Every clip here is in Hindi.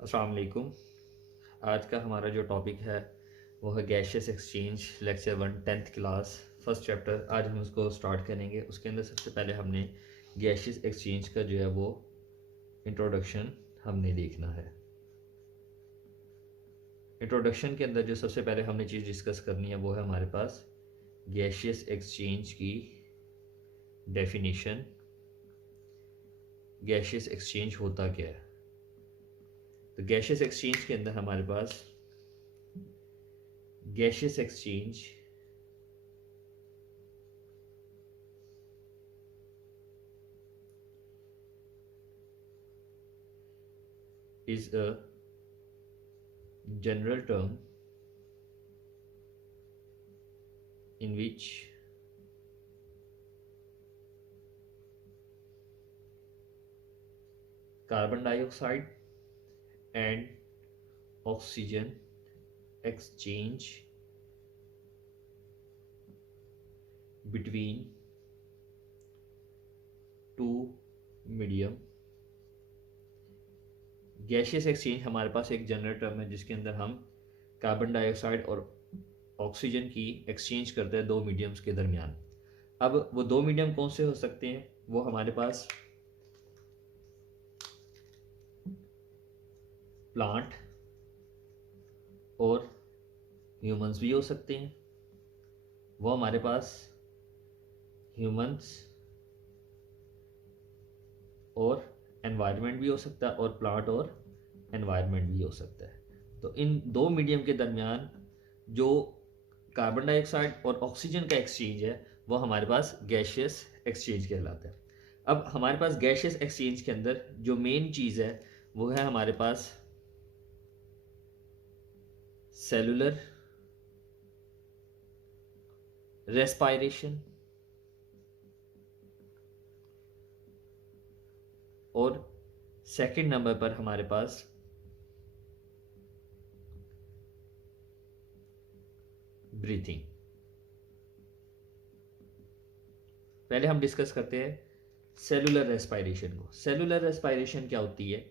अस्सलाम वालेकुम। आज का हमारा जो टॉपिक है वो है gaseous exchange, lecture 1, 10th class, first chapter. आज हम उसको स्टार्ट करेंगे। उसके अंदर सबसे पहले हमने गैशियस एक्सचेंज का जो है वो इंट्रोडक्शन हमने देखना है। इंट्रोडक्शन के अंदर जो सबसे पहले हमने चीज़ डिस्कस करनी है वो है हमारे पास गैशियस एक्सचेंज की डेफिनेशन। गैशियस एक्सचेंज होता क्या है? तो गैशियस एक्सचेंज के अंदर हमारे पास gaseous exchange is a general term in which carbon dioxide and oxygen exchange between two medium। Gaseous exchange हमारे पास एक जनरल टर्म है जिसके अंदर हम कार्बन डाइऑक्साइड और ऑक्सीजन की एक्सचेंज करते हैं दो मीडियम्स के दरमियान। अब वो दो मीडियम कौन से हो सकते हैं? वो हमारे पास प्लांट और ह्यूमंस भी हो सकते हैं। वो हमारे पास ह्यूमंस और एनवायरनमेंट भी हो सकता है और प्लांट और एनवायरनमेंट भी हो सकता है। तो इन दो मीडियम के दरमियान जो कार्बन डाइऑक्साइड और ऑक्सीजन का एक्सचेंज है वो हमारे पास गैशियस एक्सचेंज कहलाता है। अब हमारे पास गैशियस एक्सचेंज के अंदर जो मेन चीज़ है वो है हमारे पास सेलुलर रेस्पायरेशन और सेकंड नंबर पर हमारे पास ब्रीथिंग। पहले हम डिस्कस करते हैं सेलुलर रेस्पायरेशन को। सेलुलर रेस्पायरेशन क्या होती है?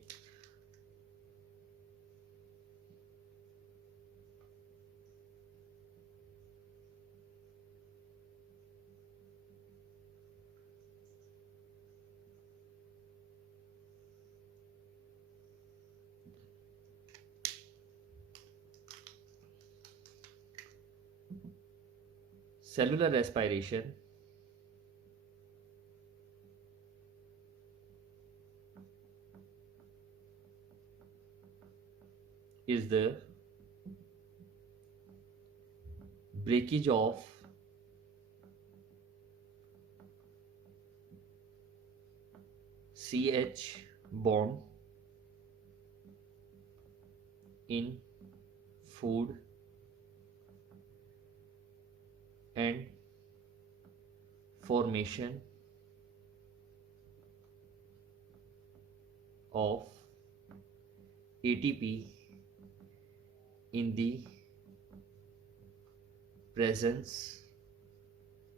cellular respiration is the breakage of CH bond in food and formation of ATP in the presence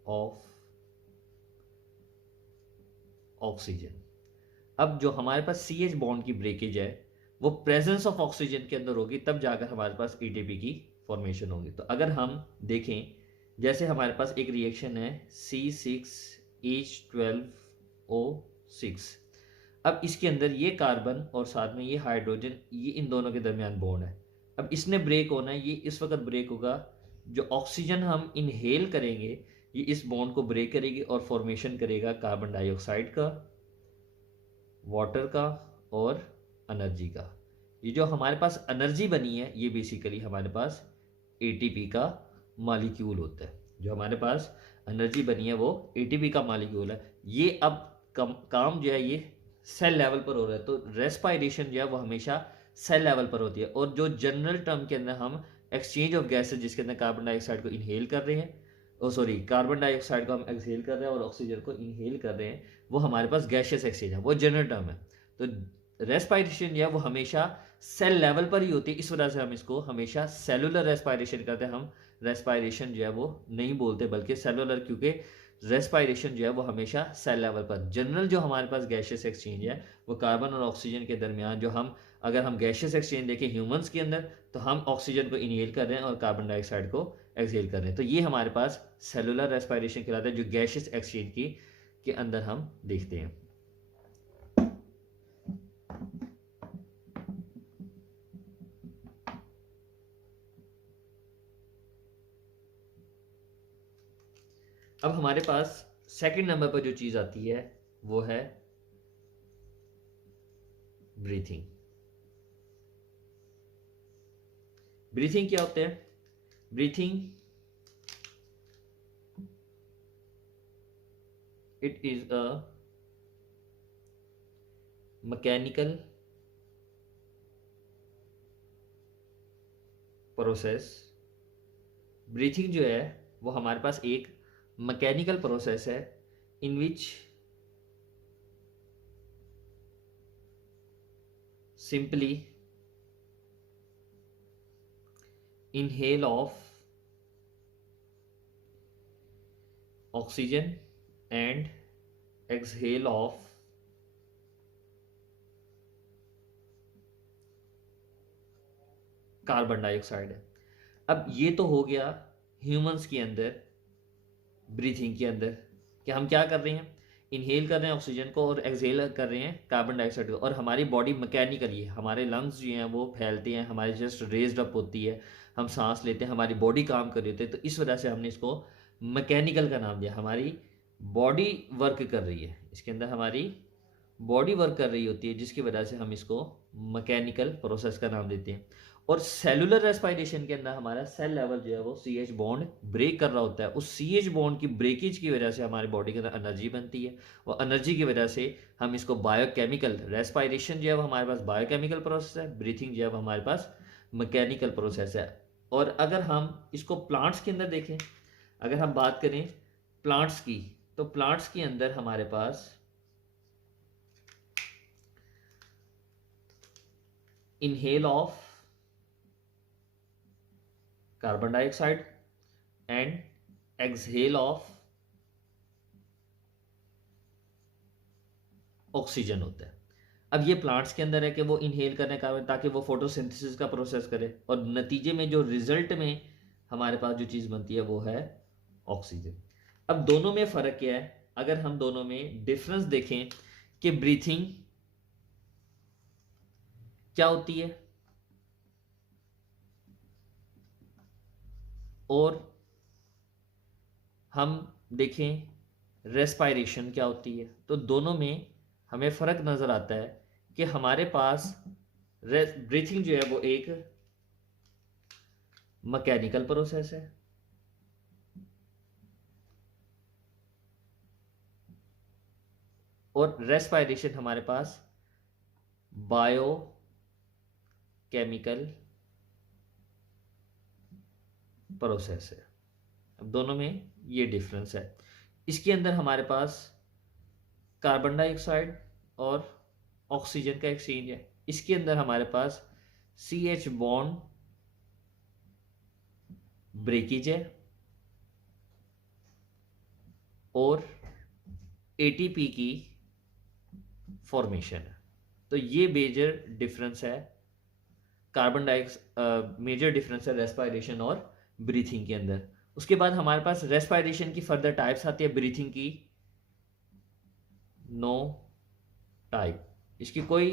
of oxygen. अब जो हमारे पास सी एच बॉन्ड की ब्रेकेज है वो प्रेजेंस ऑफ ऑक्सीजन के अंदर होगी, तब जाकर हमारे पास एटीपी की फॉर्मेशन होगी। तो अगर हम देखें, जैसे हमारे पास एक रिएक्शन है C6H12O6। अब इसके अंदर ये कार्बन और साथ में ये हाइड्रोजन, ये इन दोनों के दरमियान बॉन्ड है। अब इसने ब्रेक होना है, ये इस वक्त ब्रेक होगा। जो ऑक्सीजन हम इनहेल करेंगे ये इस बॉन्ड को ब्रेक करेगी और फॉर्मेशन करेगा कार्बन डाइऑक्साइड का, वाटर का और एनर्जी का। ये जो हमारे पास एनर्जी बनी है ये बेसिकली हमारे पास एटीपी का मॉलिक्यूल होता है। जो हमारे पास एनर्जी बनी है वो एटीपी का मॉलिक्यूल है। ये अब काम जो है ये सेल लेवल पर हो रहा है। तो रेस्पायरेशन जो है वो हमेशा सेल लेवल पर होती है। और जो जनरल टर्म के अंदर हम एक्सचेंज ऑफ गैसेज, जिसके अंदर कार्बन डाइऑक्साइड को इनहेल कर रहे हैं, कार्बन डाइऑक्साइड को हम एक्सहेल कर रहे हैं और ऑक्सीजन को इनहेल कर रहे हैं, वो हमारे पास गैशियस एक्सचेंज है, वो जनरल टर्म है। तो रेस्पायरेशन जो है वो हमेशा सेल लेवल पर ही होती है, इस वजह से हम इसको हमेशा सेलुलर रेस्पायरेशन करते हैं। हम रेस्पायरेशन जो है वो नहीं बोलते बल्कि सेलुलर, क्योंकि रेस्पायरेशन जो है वो हमेशा सेल लेवल पर। जनरल जो हमारे पास गैशियस एक्सचेंज है वो कार्बन और ऑक्सीजन के दरमियान जो हम अगर हम गैशियस एक्सचेंज देखें ह्यूमंस के अंदर, तो हम ऑक्सीजन को इनहेल कर रहे हैं और कार्बन डाइऑक्साइड को एक्सहेल कर रहे हैं। तो ये हमारे पास सेलुलर रेस्पिरेशन कहलाता है, जो गैशियस एक्सचेंज की के अंदर हम देखते हैं। अब हमारे पास सेकंड नंबर पर जो चीज आती है वो है ब्रीथिंग। ब्रीथिंग क्या होता है? Breathing it is a mechanical process. Breathing जो है वो हमारे पास एक मैकेनिकल प्रोसेस है in which simply inhale of oxygen and exhale of carbon dioxide है। अब ये तो हो गया ह्यूमंस के अंदर ब्रीथिंग के अंदर कि हम क्या कर रहे हैं, इनहेल कर रहे हैं ऑक्सीजन को और एक्सहेल कर रहे हैं कार्बन डाइऑक्साइड को, और हमारी बॉडी मैकेनिकली, हमारे लंग्स जो हैं वो फैलते हैं, हमारी जस्ट रेज्ड अप होती है, हम सांस लेते हैं, हमारी बॉडी काम कर रही होती है। तो इस वजह से हमने इसको मैकेनिकल का नाम दिया। हमारी बॉडी वर्क कर रही है, इसके अंदर हमारी बॉडी वर्क कर रही होती है, जिसकी वजह से हम इसको मैकेनिकल प्रोसेस का नाम देते हैं। और सेलुलर रेस्पिरेशन के अंदर हमारा सेल लेवल जो है वो CH बॉन्ड ब्रेक कर रहा होता है। उस CH बॉन्ड की ब्रेकेज की वजह से हमारी बॉडी के अंदर एनर्जी बनती है, और एनर्जी की वजह से हम इसको बायोकेमिकल, रेस्पिरेशन जो है वो हमारे पास बायोकेमिकल प्रोसेस है, ब्रीथिंग जो है वो हमारे पास मैकेनिकल प्रोसेस है। और अगर हम इसको प्लांट्स के अंदर देखें, अगर हम बात करें प्लांट्स की, तो प्लांट्स के अंदर हमारे पास inhale of carbon dioxide and exhale of oxygen होता है। अब ये प्लांट्स के अंदर है कि वो इनहेल करने का, ताकि वो फोटोसिंथेसिस का प्रोसेस करे, और नतीजे में जो रिजल्ट में हमारे पास जो चीज़ बनती है वो है ऑक्सीजन। अब दोनों में फ़र्क क्या है? अगर हम दोनों में डिफरेंस देखें कि ब्रीथिंग क्या होती है और हम देखें रेस्पिरेशन क्या होती है, तो दोनों में हमें फ़र्क नज़र आता है कि हमारे पास ब्रीथिंग जो है वो एक मैकेनिकल प्रोसेस है, और रेस्पिरेशन हमारे पास बायो केमिकल प्रोसेस है। अब दोनों में ये डिफरेंस है। इसके अंदर हमारे पास कार्बन डाइऑक्साइड और ऑक्सीजन का एक्सचेंज है, इसके अंदर हमारे पास CH बॉन्ड ब्रेकेज है और ATP की फॉर्मेशन है। तो ये मेजर डिफरेंस है कार्बन डाइऑक्साइड, मेजर डिफरेंस है रेस्पिरेशन और ब्रीथिंग के अंदर। उसके बाद हमारे पास रेस्पिरेशन की फर्दर टाइप्स आती है, ब्रीथिंग की 9 टाइप, इसकी कोई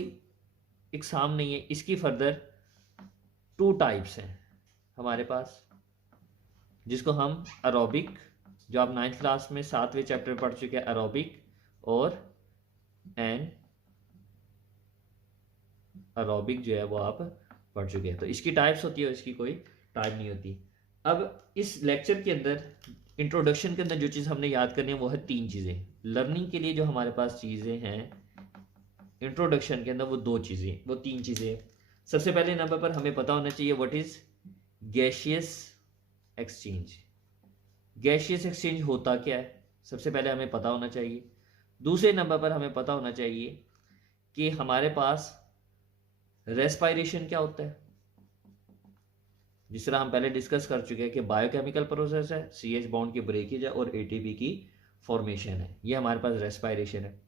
एग्जाम नहीं है, इसकी फर्दर 2 टाइप्स हैं हमारे पास, जिसको हम एरोबिक, जो आप 9th क्लास में 7वें चैप्टर में पढ़ चुके हैं, एरोबिक और एन एरोबिक जो है वो आप पढ़ चुके हैं। तो इसकी टाइप्स होती है, इसकी कोई टाइप नहीं होती। अब इस लेक्चर के अंदर इंट्रोडक्शन के अंदर जो चीज़ हमने याद करनी है वो है 3 चीज़ें। लर्निंग के लिए जो हमारे पास चीज़ें हैं इंट्रोडक्शन के अंदर, वो 2 चीज़ें, वो 3 चीज़ें। सबसे पहले नंबर पर हमें पता होना चाहिए what is gaseous exchange. Gaseous exchange होता क्या है, सबसे पहले हमें पता होना चाहिए। दूसरे नंबर पर हमें पता होना चाहिए कि हमारे पास रेस्पिरेशन क्या होता है, जिस तरह हम पहले डिस्कस कर चुके हैं कि बायोकेमिकल प्रोसेस है, CH बॉन्ड की ब्रेकेज है और ATP की फॉर्मेशन है, ये हमारे पास रेस्पिरेशन है।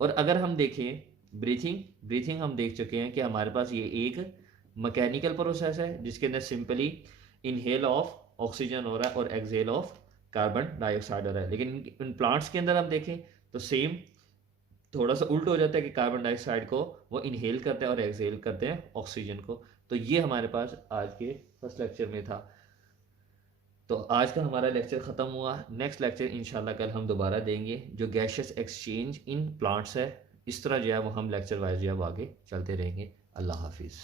और अगर हम देखें ब्रीथिंग, ब्रीथिंग हम देख चुके हैं कि हमारे पास ये एक मैकेनिकल प्रोसेस है जिसके अंदर सिंपली इनहेल ऑफ ऑक्सीजन हो रहा है और एक्सहेल ऑफ कार्बन डाइऑक्साइड हो रहा है। लेकिन इन प्लांट्स के अंदर हम देखें तो सेम थोड़ा सा उल्ट हो जाता है कि कार्बन डाइऑक्साइड को वो इनहेल करते हैं और एक्सहेल करते हैं ऑक्सीजन को। तो ये हमारे पास आज के फर्स्ट लेक्चर में था। तो आज का हमारा लेक्चर ख़त्म हुआ। नेक्स्ट लेक्चर इंशाल्लाह कल हम दोबारा देंगे जो गैशियस एक्सचेंज इन प्लांट्स है। इस तरह जो है वो हम लेक्चर वाइज जो है वो आगे चलते रहेंगे। अल्लाह हाफिज़।